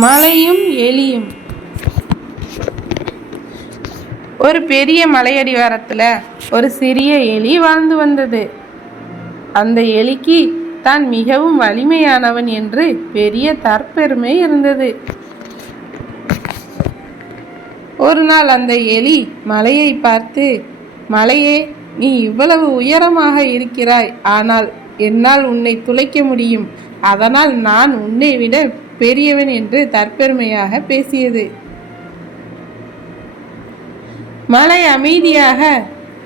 மலையும் எலியும். ஒரு பெரிய மலையடிவாரத்தில் ஒரு சிறிய எலி வாழ்ந்து வந்தது. அந்த எலிக்கு தான் மிகவும் வலிமையானவன் என்று பெரிய தற்பெருமை இருந்தது. ஒரு நாள் அந்த எலி மலையை பார்த்து, மலையே, நீ இவ்வளவு உயரமாக இருக்கிறாய், ஆனால் என்னால் உன்னை துளைக்க முடியும். அதனால் நான் உன்னை விட பெரியவன் என்று தற்பெருமையாக பேசியது. மலை அமைதியாக,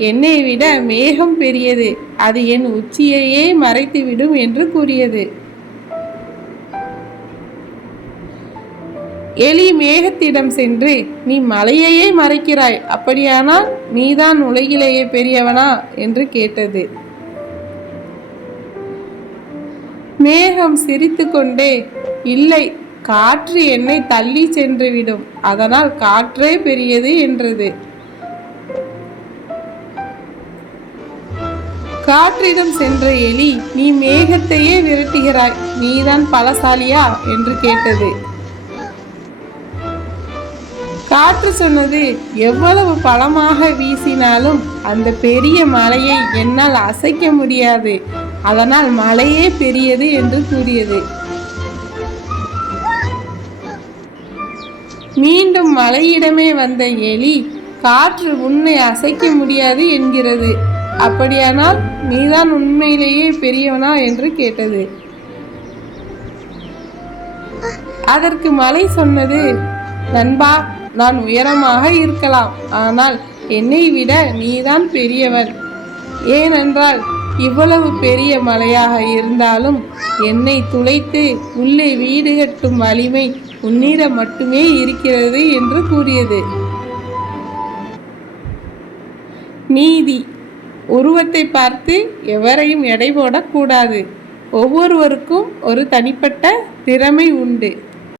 என்னை விட மேகம் பெரியது, அது என் உச்சியையே மறைத்துவிடும் என்று கூறியது. எலி மேகத்திடம் சென்று, நீ மலையையே மறைக்கிறாய், அப்படியானால் நீதான் உலகிலேயே பெரியவனா என்று கேட்டது. மேகம் சிரித்து கொண்டே, இல்லை, காற்று என்னை தள்ளி சென்று விடும், அதனால் காற்றே பெரியது என்றது. காற்றிடம் சென்ற எலி, நீ மேகத்தையே விரட்டுகிறாய், நீதான் பலசாலியா என்று கேட்டது. காற்று சொன்னது, எவ்வளவு பலமாக வீசினாலும் அந்த பெரிய மலையை என்னால் அசைக்க முடியாது, அதனால் மலையே பெரியது என்று கூறியது. மீண்டும் மலையிடமே வந்த எலி, காற்று உன்னை அசைக்க முடியாது என்கிறது, அப்படியானால் நீதான் உண்மையிலேயே பெரியவனா என்று கேட்டது. அதற்கு மலை சொன்னது, நண்பா, நான் உயரமாக இருக்கலாம், ஆனால் என்னை விட நீதான் பெரியவன். ஏனென்றால் இவ்வளவு பெரிய மலையாக இருந்தாலும் என்னை துளைத்து உள்ளே வீடு கட்டும் வலிமை உன்னிடம் மட்டுமே இருக்கிறது என்று கூறியது. நீதி: உருவத்தை பார்த்து எவரையும் எடை போடக்கூடாது. ஒவ்வொருவருக்கும் ஒரு தனிப்பட்ட திறமை உண்டு.